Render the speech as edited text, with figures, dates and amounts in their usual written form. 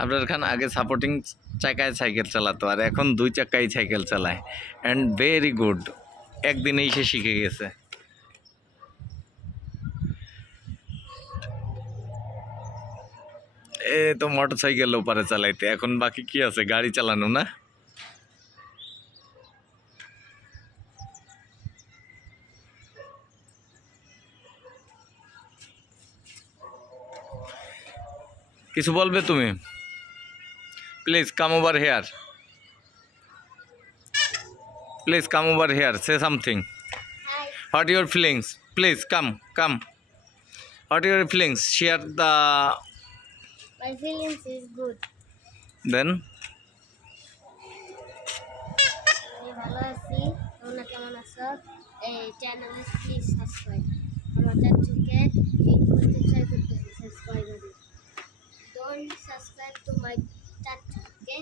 আবরার খান আগে সাপোর্টিং চাকায় সাইকেল চালাতো আর এখন 2 চাকায় সাইকেল চালায় অ্যান্ড ভেরি গুড একদিনেই সে শিখে গেছে এ তো মোটরসাইকেল ওপারে চালাইতে এখন বাকি কি আছে গাড়ি চালানো না কিছু বলবে তুমি please come over here please come over here say something what your feelings please come what your feelings share the My feelings is good. Then আমি ভালো আছি। তোমরা কেমন আছো? এই চ্যানেলে প্লিজ সাবস্ক্রাইব। আমার চাচুকে ঠিক করতে চাই করতেছি subscribe. Don't subscribe to my চাচু, okay?